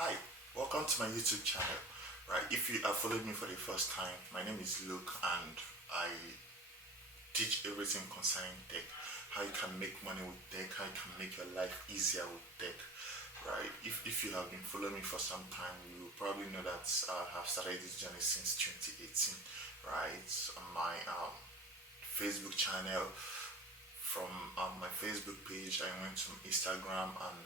Hi, welcome to my YouTube channel. Right, if you are following me for the first time, my name is Luke and I teach everything concerning tech. How you can make money with tech, how you can make your life easier with tech. Right, if you have been following me for some time, you probably know that I have started this journey since 2018. Right, on my Facebook channel. From my Facebook page, I went to Instagram, and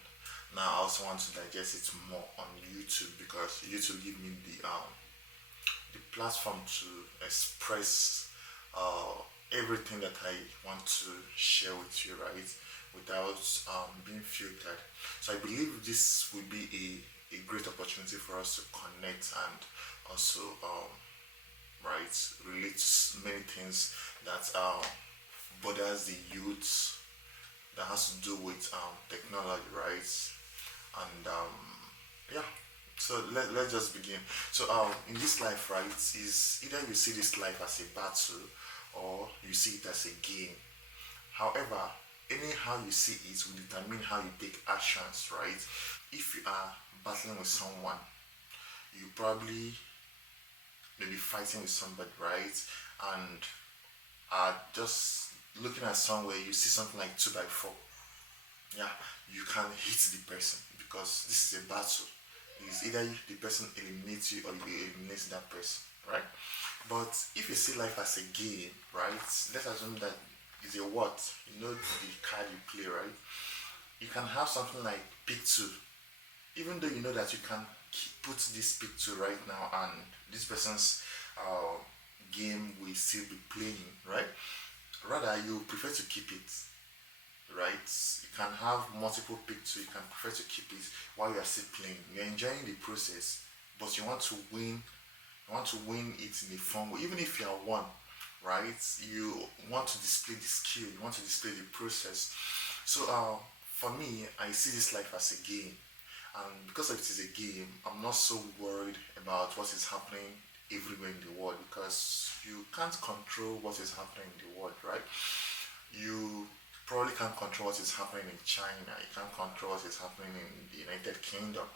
now I also want to digest it more on YouTube because YouTube give me the platform to express uh, everything that I want to share with you, right? Without being filtered. So I believe this will be a great opportunity for us to connect and also right relate many things that bothers the youth that has to do with technology, right? And yeah, so let's just begin. So in this life, right, is either you see this life as a battle or you see it as a game. However, anyhow you see it will determine how you take actions, right? If you are battling with someone, you probably may be fighting with somebody, right? And just looking at somewhere, you see something like 2 by 4. Yeah, you can hit the person because this is a battle. It's either the person eliminates you or you eliminate that person, right? But if you see life as a game, right? Let's assume that it's a what? You know the card you play, right? You can have something like pick two, even though you know that you can put this pick two right now and this person's uh, game will still be playing, right? Rather, you prefer to keep it, right? You can have multiple picks, so you can prefer to keep it while you are still playing. You're enjoying the process, but you want to win. You want to win it in a fun way, even if you are one, right? You want to display the skill. You want to display the process. So, for me, I see this life as a game, and because it is a game, I'm not so worried about what is happening everywhere in the world because you can't control what is happening in the world, right? You probably can't control what is happening in China. You can't control what is happening in the United Kingdom.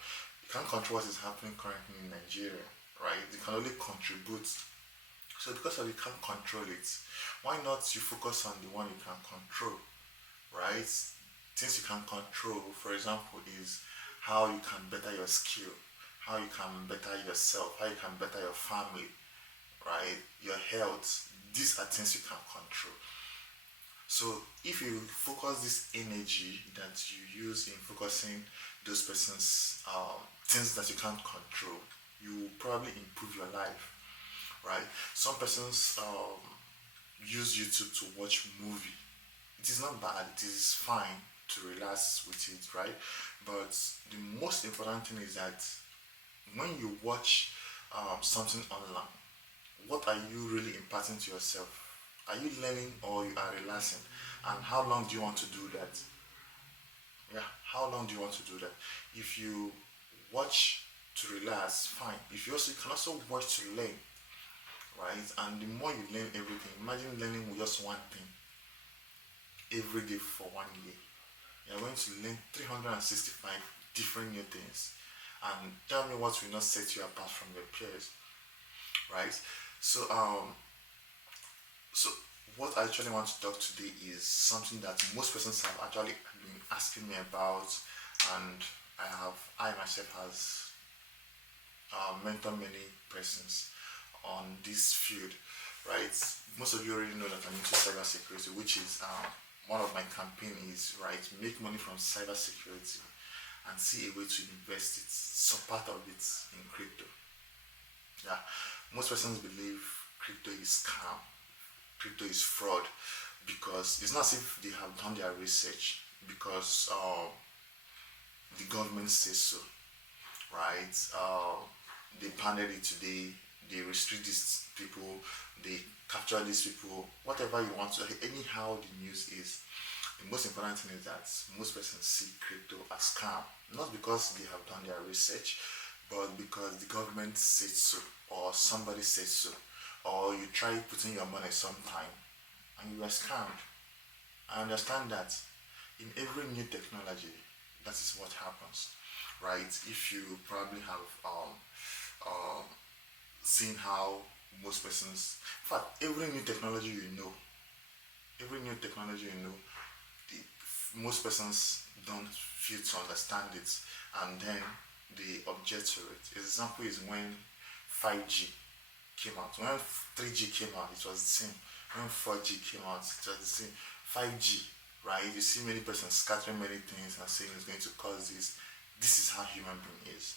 You can't control what is happening currently in Nigeria, right? You can only contribute. So because of you can't control it, why not you focus on the one you can control, right? Things you can control, for example, is how you can better your skill, how you can better yourself, how you can better your family, right? Your health. These are things you can control. So if you focus this energy that you use in focusing those persons things that you can't control, you will probably improve your life, right? Some persons use YouTube to watch movie. It is not bad. It is fine to relax with it, right? But the most important thing is that when you watch something online, what are you really imparting to yourself? Are you learning or you are relaxing? And how long do you want to do that? Yeah, how long do you want to do that? If you watch to relax, fine. If you can also watch to learn, right? And the more you learn everything, imagine learning just one thing every day for 1 year. You're going to learn 365 different new things. And tell me what will not set you apart from your peers, right? So so what I actually want to talk today is something that most persons have actually been asking me about, and I myself has mentored many persons on this field, right? Most of you already know that I'm into cybersecurity, which is one of my campaign is right, make money from cybersecurity and see a way to invest it, so part of it in crypto. Yeah, most persons believe crypto is scam, crypto is fraud because it's not as if they have done their research because the government says so, right? They panel it today, they restrict these people, they capture these people, whatever you want to, anyhow the news is. The most important thing is that most persons see crypto as scam, not because they have done their research, but because the government said so, or somebody said so, or you try putting your money sometime and you were scammed. I understand that in every new technology, that is what happens, right? If you probably have um, seen how most persons, in fact, every new technology most persons don't feel to understand it, and then they object to it. Example is when 5G came out. When 3G came out, it was the same. When 4G came out, it was the same. 5G, right? You see many persons scattering many things and saying it's going to cause this. This is how human being is,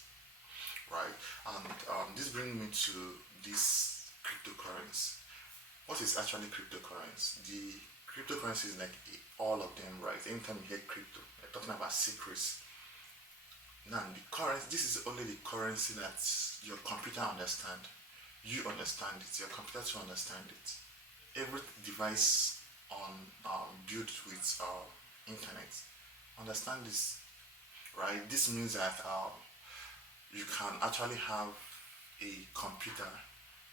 right? And this brings me to this cryptocurrency. What is actually cryptocurrency? The cryptocurrency is like all of them, right? Anytime you hear crypto, you're talking about secrets. Now, the currency, this is only the currency that your computer understand. You understand it. Your computer to understand it. Every device on built with internet understand this, right? This means that you can actually have a computer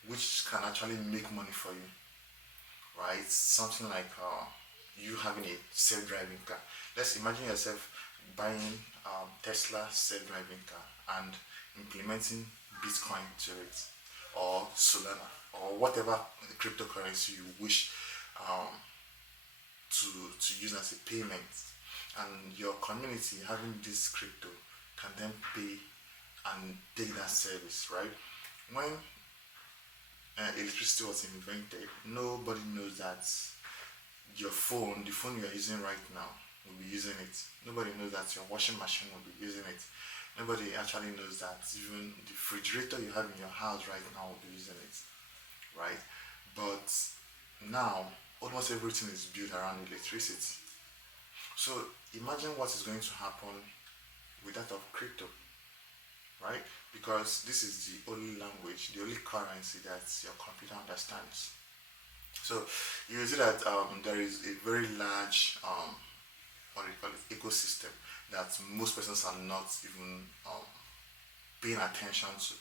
which can actually make money for you, right? Something like you having a self-driving car. Let's imagine yourself buying Tesla self-driving car and implementing Bitcoin to it, or Solana, or whatever cryptocurrency you wish um, to use as a payment, and your community having this crypto can then pay and take that service, right? When electricity was invented, nobody knows that the phone you are using right now, will be using it. Nobody knows that your washing machine will be using it. Nobody actually knows that even the refrigerator you have in your house right now will be using it, right? But now, almost everything is built around electricity. So imagine what is going to happen with that of crypto, right? Because this is the only language, the only currency that your computer understands. So you see that there is a very large what do you call it, ecosystem that most persons are not even paying attention to.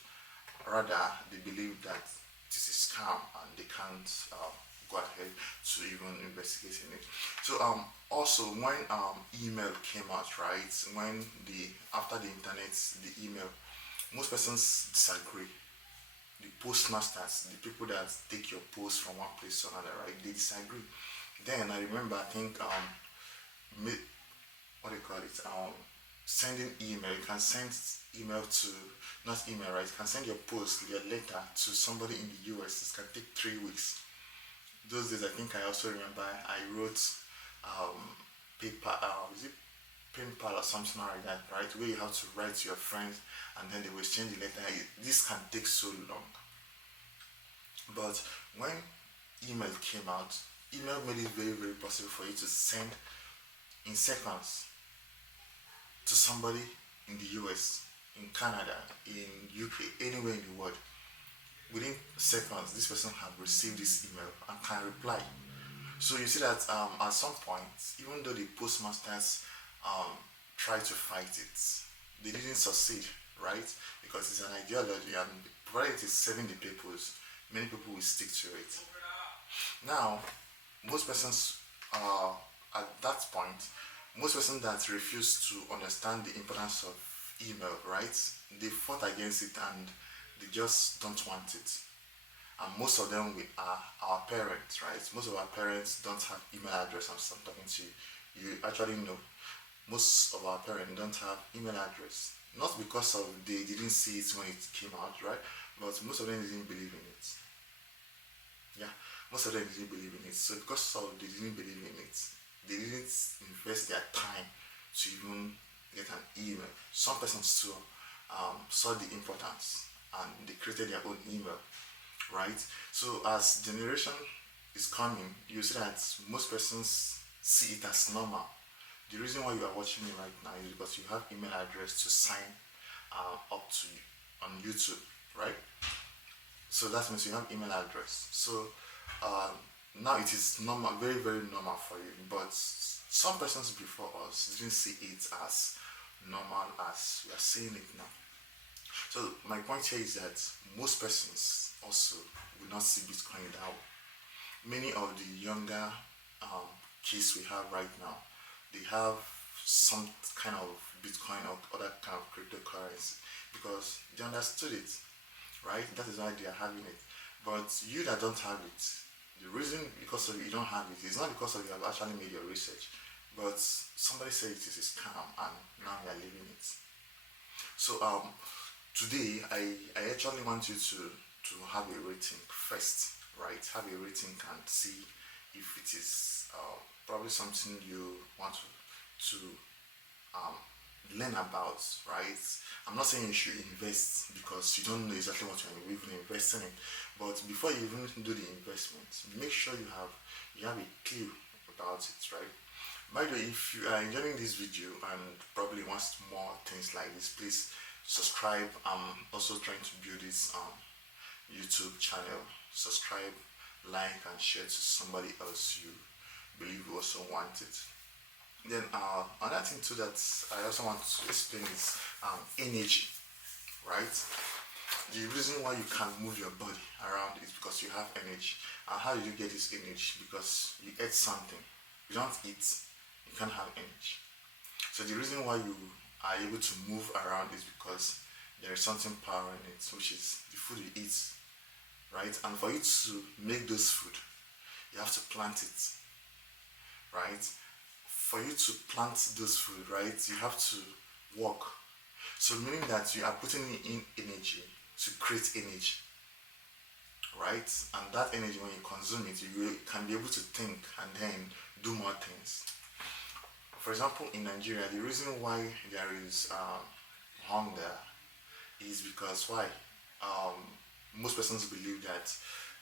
Rather, they believe that this is scam and they can't go ahead to even investigate in it. So also when email came out, right? When the after the internet, the email, most persons disagree. The postmasters, the people that take your post from one place to another, right? They disagree. Then I remember, I think what do you call it? Sending email. You can send email to, not email, right? You can send your post, your letter to somebody in the US. It can take 3 weeks. Those days, I think I also remember I wrote paper. Is it pen pal or something like that, right? Where you have to write to your friends and then they will exchange the letter. This can take so long. But when email came out, email made it very, very possible for you to send in seconds to somebody in the US, in Canada, in UK, anywhere in the world. Within seconds, this person have received this email and can reply. So you see that at some point, even though the postmasters tried to fight it, they didn't succeed, right? Because it's an ideology, and provided it is serving the peoples, many people will stick to it. Now, most persons at that point, most persons that refuse to understand the importance of email, right? They fought against it and they just don't want it. And most of them are our parents, right? Most of our parents don't have email address. I'm talking to you. You actually know most of our parents don't have email address. Not because of they didn't see it when it came out, right? But most of them didn't believe in it. Yeah, most of them didn't believe in it. So because of they didn't believe in it, they didn't invest their time to even get an email. Some persons too saw the importance and they created their own email, right? So as generation is coming, you see that most persons see it as normal. The reason why you are watching me right now is because you have email address to sign up to on YouTube, right? So that means you have email address. So now it is normal, very, very normal for you. But some persons before us didn't see it as normal as we are seeing it now. So my point here is that most persons also will not see Bitcoin that way. Many of the younger kids we have right now, they have some kind of Bitcoin or other kind of cryptocurrency because they understood it, right? That is why they are having it. But you that don't have it, the reason because of you don't have it is not because of you have actually made your research, but somebody said it is a scam and now you are leaving it. So today I actually want you to have a rating first, right? Have a rating and see if it is probably something you want to um, learn about, right? I'm not saying you should invest because you don't know exactly what you're even investing in, but before you even do the investment, make sure you have a clue about it, right? By the way, if you are enjoying this video and probably wants more things like this, please subscribe. I'm also trying to build this YouTube channel. Subscribe, like, and share to somebody else you believe you also want it. Then another thing too that I also want to explain is energy, right? The reason why you can move your body around is because you have energy. And how do you get this energy? Because you ate something. You don't eat, you can't have energy. So the reason why you are able to move around is because there is something powering it, which is the food you eat, right? And for you to make those food, you have to plant it, right? For you to plant those food, right, you have to work. So meaning that you are putting in energy to create energy, right? And that energy, when you consume it, you can be able to think and then do more things. For example, in Nigeria, the reason why there is hunger is because why? Most persons believe that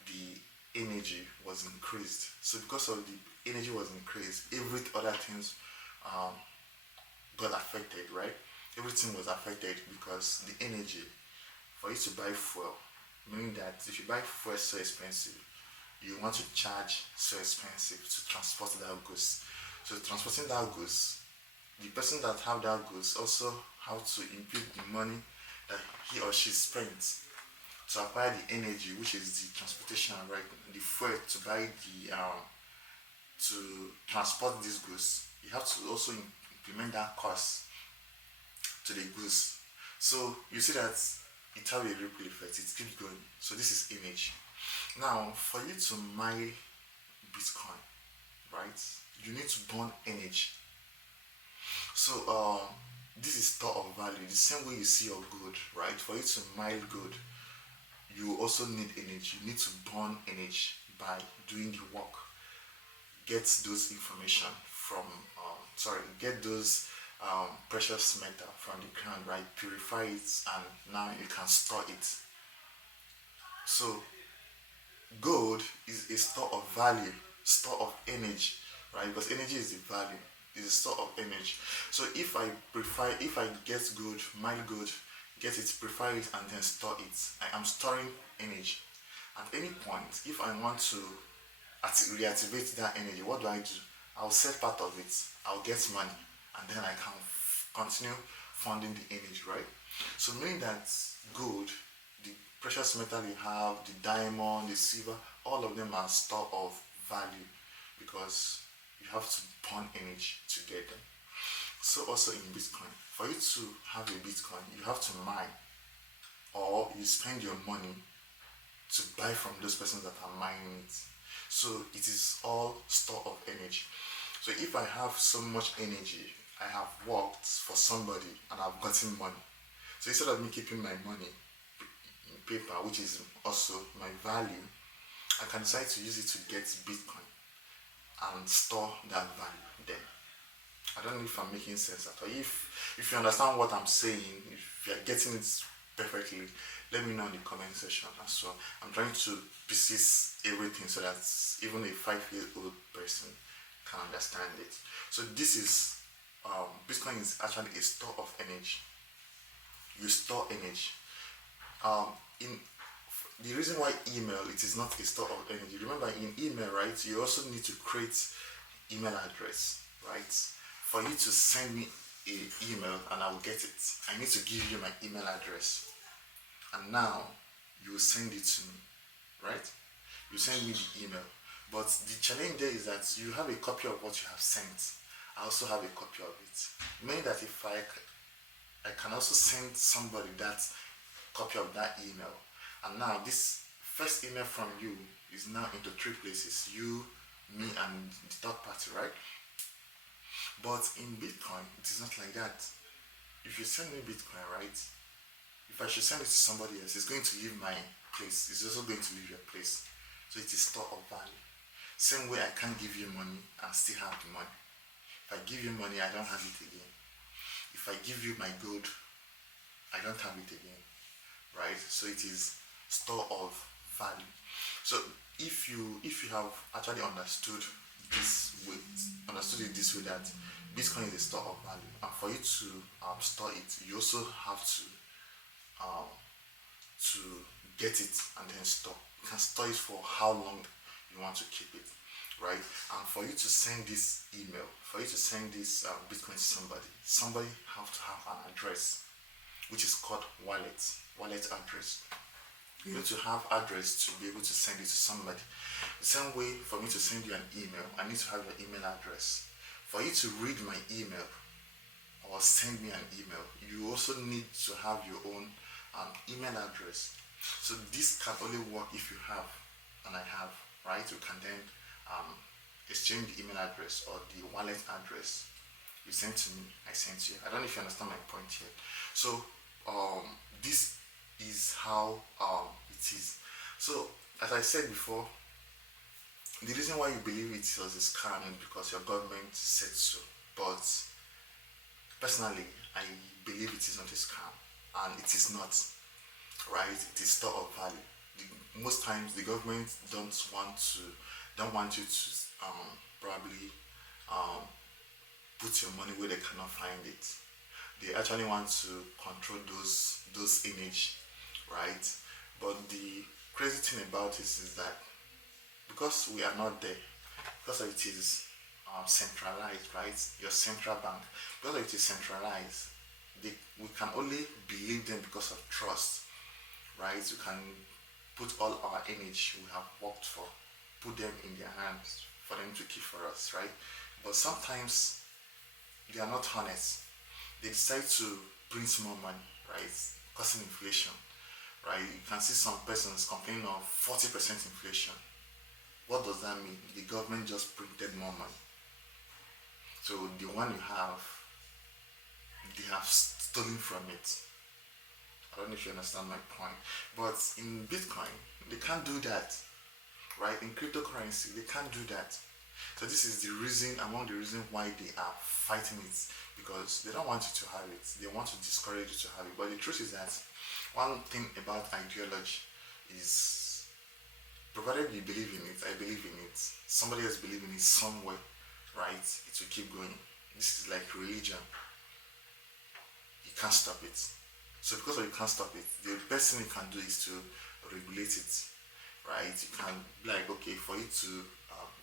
the energy was increased. So because of the energy was increased, every other things got affected, right? Everything was affected because the energy for you to buy fuel, meaning that if you buy fuel so expensive, you want to charge so expensive to transport that goods. So transporting that goods, the person that have that goods also have to impute the money that he or she spent to acquire the energy, which is the transportation, right? The fuel to buy the to transport these goods. You have to also implement that cost to the goods. So you see that it has a ripple effect. It keeps going. So this is energy. Now, for you to mine Bitcoin, right, you need to burn energy. So this is store of value. The same way you see your good, right? For you to mine good, you also need energy. You need to burn energy by doing the work. Get those information from get those precious metal from the ground, right? Purify it, and now you can store it. So gold is a store of value, store of energy, right? Because energy is the value, is a store of energy. So if I get gold, mine gold, get it, purify it, and then store it, I am storing energy. At any point, if I want to reactivate that energy, what do? I'll sell part of it, I'll get money, and then I can continue funding the energy, right? So meaning that gold, the precious metal you have, the diamond, the silver, all of them are store of value because you have to burn energy to get them. So also in Bitcoin, for you to have a Bitcoin, you have to mine, or you spend your money to buy from those persons that are mining it. So it is all store of energy. So if I have so much energy, I have worked for somebody and I've gotten money. So instead of me keeping my money in paper, which is also my value, I can decide to use it to get Bitcoin and store that value there. I don't know if I'm making sense at all. If you understand what I'm saying, if you're getting it perfectly, let me know in the comment section as well. I'm trying to pieces everything so that even a 5-year-old person can understand it. So this is Bitcoin is actually a store of energy. You store energy. In the reason why email, it is not a store of energy. Remember, in email, right, you also need to create email address, right? For you to send me an email and I will get it, I need to give you my email address. And now you will send it to me, right? You send me the email. But the challenge there is that you have a copy of what you have sent I also have a copy of it. Meaning that if I can also send somebody that copy of that email. And now this first email from you is now into three places: you, me, and the third party, right? But in Bitcoin, it is not like that. If you send me Bitcoin, right? If I should send it to somebody else, it's going to leave my place. It's also going to leave your place. So it is store of value. Same way I can't give you money and still have the money. If I give you money, I don't have it again. If I give you my gold, I don't have it again. Right? So it is store of value. So if you have actually understood it this way, that Bitcoin is a store of value, and for you to store it, you also have um, to get it and then store. You can store it for how long you want to keep it, right? And for you to send this email, for you to send this Bitcoin to somebody have to have an address, which is called wallet address. You need to have address to be able to send it to somebody. The same way, for me to send you an email, I need to have your email address. For you to read my email or send me an email, you also need to have your own email address. So this can only work if you have and I have, right? You can then exchange the email address or the wallet address. You send to me, I send to you. I don't know if you understand my point here. So this is how it is. So as I said before, the reason why you believe it was a scam is because your government said so. But personally, I believe it is not a scam, and it is not, right? It is store of value. Most times the government don't want you to probably put your money where they cannot find it. They actually want to control those image, right? But the crazy thing about this is that because we are not there, because it is centralized, right? Your central bank, because it is centralized, we can only believe them because of trust, right? We can put all our image we have worked for, put them in their hands for them to keep for us, right? But sometimes they are not honest. They decide to print more money, right? Causing inflation, right? You can see some persons complaining of 40% inflation. What does that mean? The government just printed more money. So the one you have, they have stolen from it. I don't know if you understand my point. But in Bitcoin, they can't do that, right? In cryptocurrency, they can't do that. So this is the reason, among the reasons why they are fighting it, because they don't want you to have it. They want to discourage you to have it. But the truth is that one thing about ideology is, provided you believe in it, I believe in it, somebody else believes in it somewhere, right? It will keep going. This is like religion. You can't stop it. So because you can't stop it, the best thing you can do is to regulate it, right? You can be like, okay, for you to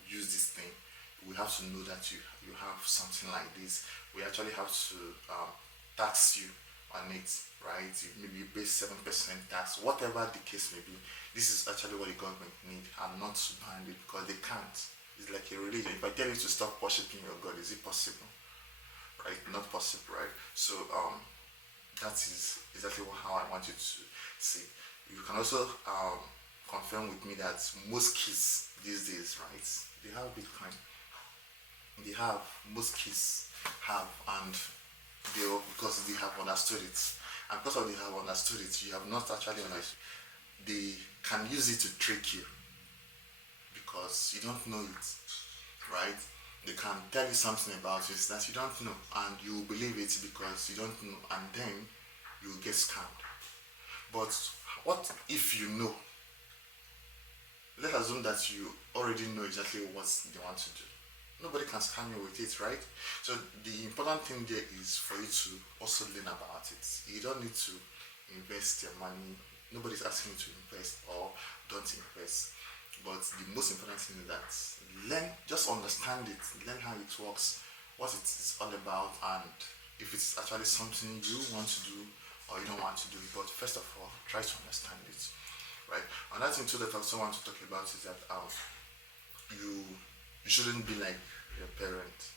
use this thing, we have to know that you have something like this. We actually have to tax you on it, right? Maybe you pay 7% tax, whatever the case may be. This is actually what the government need, and not to ban it, because they can't. It's like a religion. If I tell you to stop worshiping your God, is it possible? Right? Not possible, right? So that is exactly how I want you to see. You can also confirm with me that most kids these days, right, they have Bitcoin. Most kids have, and because they have understood it. And because of they have understood it, you have not actually understood. They can use it to trick you because you don't know it, right? They can tell you something about it that you don't know, and you believe it because you don't know, and then you get scammed. But what if you know? Let's assume that you already know exactly what they want to do. Nobody can scam you with it, right? So the important thing there is for you to also learn about it. You don't need to invest your money. Nobody's asking you to invest or don't invest. But the most important thing is that just understand it, learn how it works, what it is all about, and if it's actually something you want to do or you don't want to do. But first of all, try to understand it, right? Another thing too that I also want to talk about is that you shouldn't be like your parent.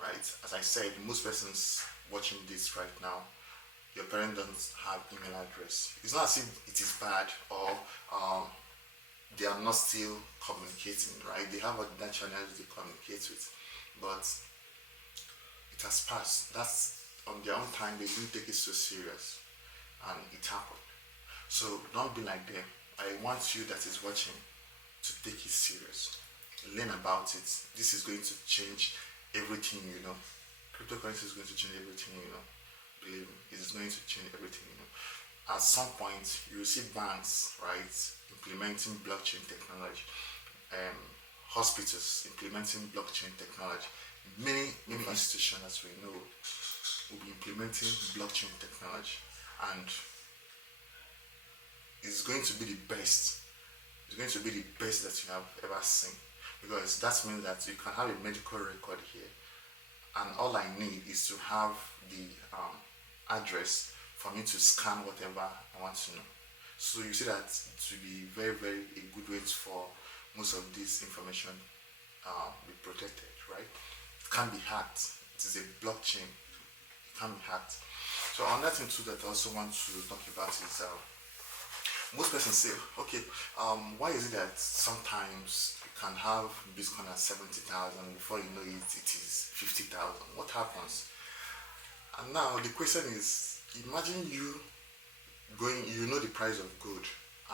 right? As I said, most persons watching this right now, your parents don't have email address. It's not as if it is bad or um, they are not still communicating, right? They have other channels they communicate with, but it has passed. That's on their own time. They didn't take it so serious, and it happened. So don't be like them. I want you that is watching to take it serious. Learn about it. This is going to change everything you know. Cryptocurrency is going to change everything you know. Believe me, it is going to change everything you know. At some point, you will see banks, right, implementing blockchain technology, um, hospitals implementing blockchain technology. Many institutions, as we know, will be implementing blockchain technology, and it's going to be the best. It's going to be the best that you have ever seen, because that means that you can have a medical record here, and all I need is to have the address for me to scan whatever I want to know. So you see that it will be very a good way for most of this information be protected, right? It can't be hacked. It is a blockchain. It can't be hacked. So another thing too that I also want to talk about is most persons say, okay, why is it that sometimes you can have Bitcoin at 70,000 before you know it, it is 50,000? What happens? And now the question is, imagine you going, you know the price of gold,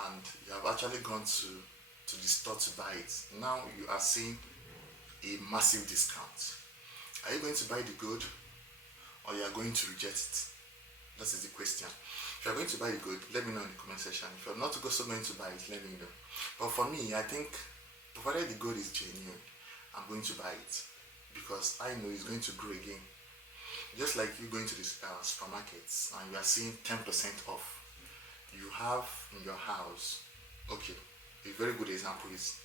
and you have actually gone to the store to buy it. Now you are seeing a massive discount. Are you going to buy the gold, or you are going to reject it? That is the question. If you are going to buy the gold, let me know in the comment section. If you are not also going to buy it, let me know. But for me, I think provided the gold is genuine, I'm going to buy it, because I know it's going to grow again. Just like you going to the supermarkets and you are seeing 10% off, you have in your house, okay, a very good example is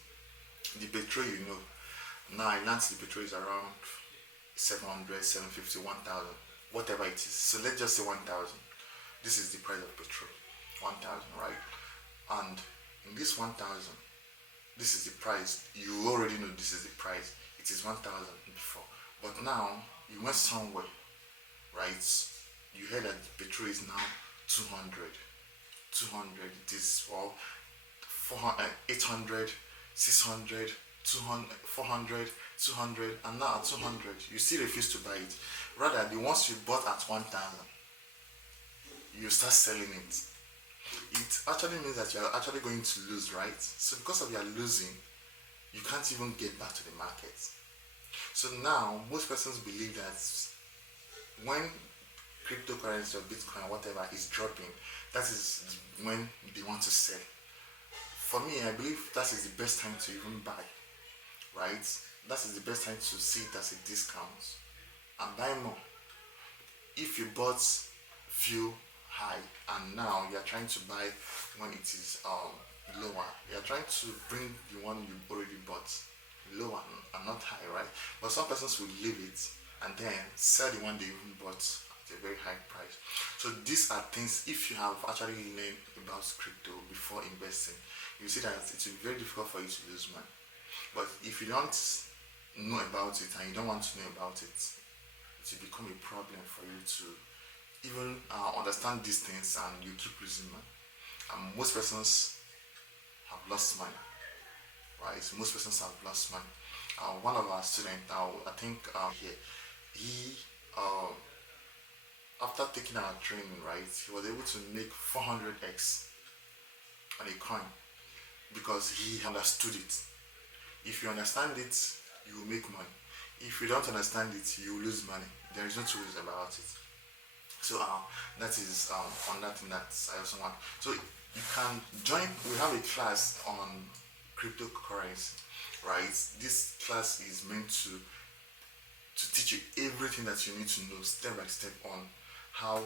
the petrol, you know. Now I learned the petrol is around 700, 750, 1,000, whatever it is. So let's just say 1,000. This is the price of petrol, 1,000, right? And in this 1,000, this is the price. You already know this is the price. It is 1,000 before. But now you went somewhere, right? You heard that the petrol is now 200. 200, it is for 400, 800, 600, 200, 400, 200, and now at 200, you still refuse to buy it. Rather, the ones you bought at 1,000, you start selling it. It actually means that you are actually going to lose, right? So because of your losing, you can't even get back to the market. So now, most persons believe that when cryptocurrency or Bitcoin or whatever is dropping, that is when they want to sell. For me, I believe that is the best time to even buy, right? That is the best time to see it as a discount and buy more. If you bought few high and now you are trying to buy when it is lower, you are trying to bring the one you already bought lower and not high, right? But some persons will leave it and then sell the one they even bought at a very high price. So these are things, if you have actually learned about crypto before investing, you see that it will be very difficult for you to lose money. But if you don't know about it and you don't want to know about it, it will become a problem for you to even understand these things, and you keep losing money. And most persons have lost money, right? Most persons have lost money. One of our students, I think here, he after taking our training, right, he was able to make 400x on a coin because he understood it. If you understand it, you will make money. If you don't understand it, you will lose money. There is no two ways about it. So that is another thing that I also want. So you can join. We have a class on cryptocurrency, right? This class is meant to teach you everything that you need to know step by step on how,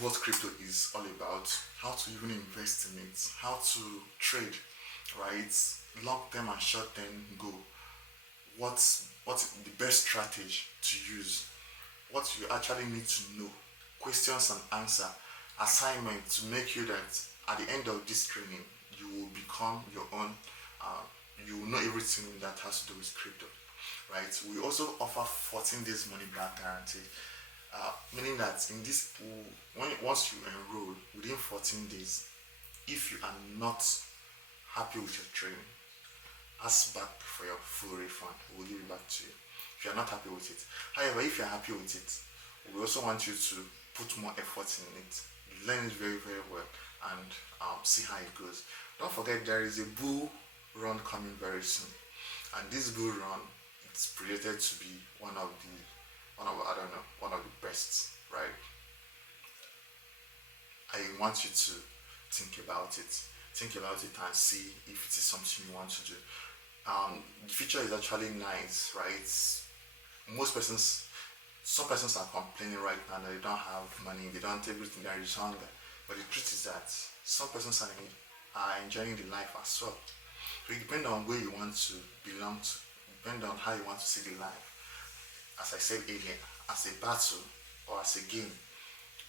what crypto is all about, how to even invest in it, how to trade, right? Long term and short term goal. What's the best strategy to use? What you actually need to know, questions and answer, assignment to make you that at the end of this training you will become your own. You will know everything that has to do with crypto. right? We also offer 14 days money back guarantee, meaning that in this, once you enroll within 14 days, if you are not happy with your training, ask back for your full refund. We'll give it back to you if you're not happy with it. However, if you're happy with it, we also want you to put more effort in it, learn it very, very well, and see how it goes. Don't forget there is a bull run coming very soon, and this bull run, it's predicted to be one of the best, right? I want you to think about it. Think about it and see if it is something you want to do. The future is actually nice, right? Most persons, some persons are complaining right now that they don't have money, they don't have everything, there is hunger. But the truth is that some persons are enjoying the life as well. So it depends on where you want to belong to, depends on how you want to see the life. As I said earlier, as a battle or as a game.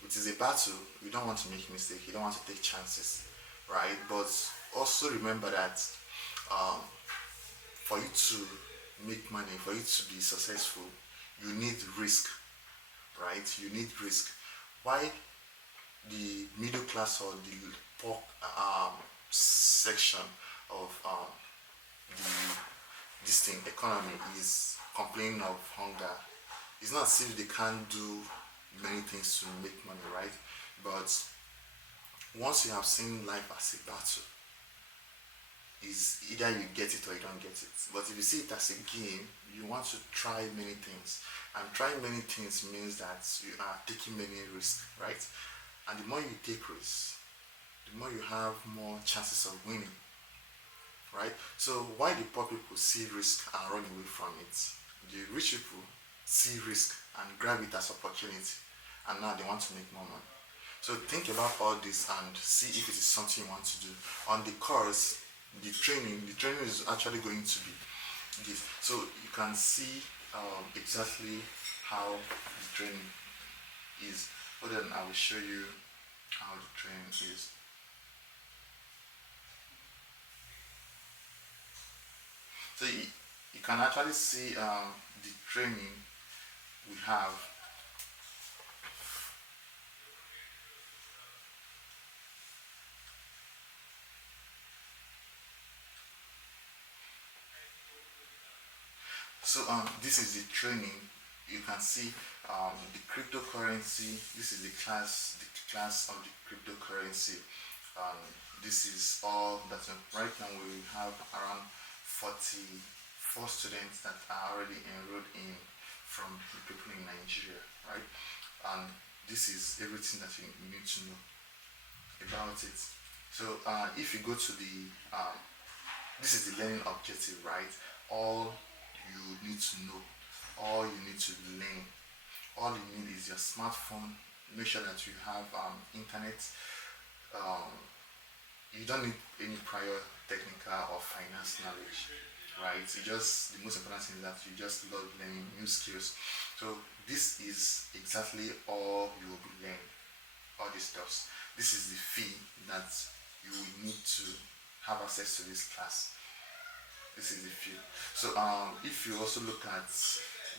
It is a battle, you don't want to make mistakes, you don't want to take chances, right? But also remember that for you to make money, for you to be successful, you need risk, right? You need risk. Why the middle class or the poor section of the this thing economy is complaining of hunger? It's not as if they can't do many things to make money, right? But once you have seen life as a battle, is either you get it or you don't get it. But if you see it as a game, you want to try many things. And trying many things means that you are taking many risks, right? And the more you take risks, the more you have more chances of winning, right? So why the poor people see risk and run away from it? The rich people see risk and grab it as opportunity, and now they want to make more money. So think about all this and see if it is something you want to do. On the course, the training is actually going to be this. So you can see exactly how the training is. But then I will show you how the training is. So you can actually see the training we have. So this is the training. You can see the cryptocurrency. This is the class of the cryptocurrency. This is all that right now we have around 44 students that are already enrolled in from the people in Nigeria, right? And this is everything that you need to know about it. So if you go to the this is the learning objective, right? All you need to know, all you need to learn, all you need is your smartphone. Make sure that you have internet. You don't need any prior technical or finance knowledge, right? The most important thing is that you just love learning new skills. So this is exactly all you will be learning, all these stuff. This is the fee that you will need to have access to this class. This is the fee. So if you also look at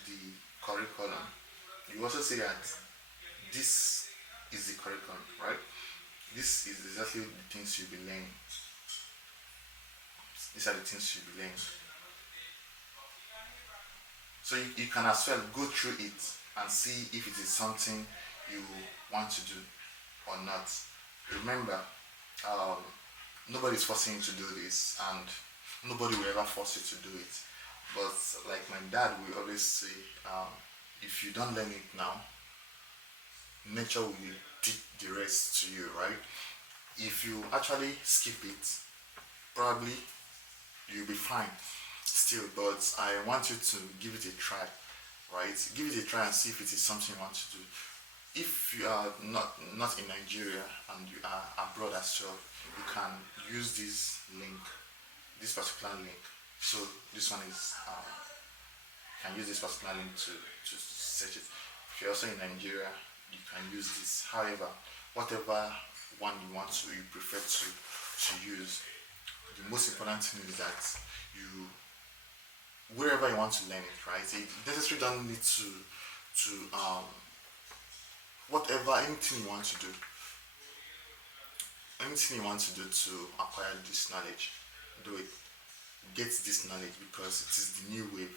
the curriculum, you also see that this is the curriculum, right? This is exactly the things you'll be learning. These are the things you'll be learning. So you can as well go through it and see if it is something you want to do or not. Remember, nobody is forcing you to do this, and nobody will ever force you to do it. But like my dad will always say, if you don't learn it now, nature will teach the rest to you, right? If you actually skip it, probably you'll be fine still. But I want you to give it a try, right? Give it a try and see if it is something you want to do. If you are not in Nigeria and you are abroad as well, you can use this link, this particular link. So this one is you can use this particular link to search it. If you're also in Nigeria, you can use this. However, whatever one you prefer to use, the most important thing is that you wherever you want to learn it, right? It necessarily don't need to whatever anything you want to do, anything you want to do to acquire this knowledge, do it. Get this knowledge because it is the new wave,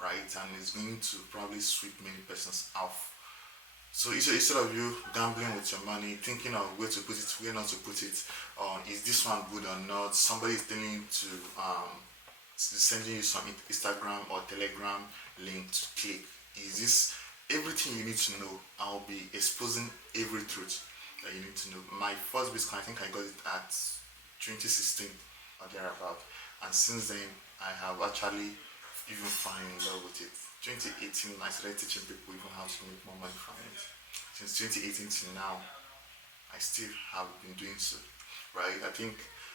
right? And it's going to probably sweep many persons off. So instead of you gambling with your money, thinking of where to put it, where not to put it, or is this one good or not? Somebody is telling you to sending you some Instagram or Telegram link to click. Is this everything you need to know? I'll be exposing every truth that you need to know. My first Bitcoin, I think I got it at 2016 or thereabout, and since then I have actually even fallen in love with it. 2018, I started teaching people even how to make more money from it. Since 2018 to now, I still have been doing so. Right? I think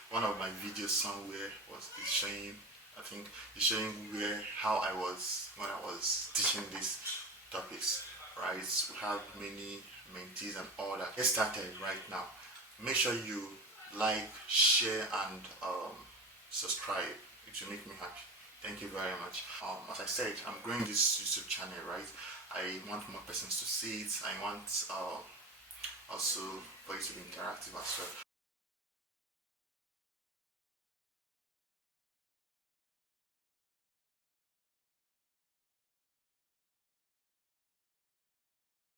one of my videos somewhere is showing. I think it's showing where how I was when I was teaching these topics. Right? We have many mentees and all that. Get started right now. Make sure you like, share, and subscribe. It will make me happy. Thank you very much. As I said, I'm growing this YouTube channel, right? I want more persons to see it. I want also for it to be interactive as well.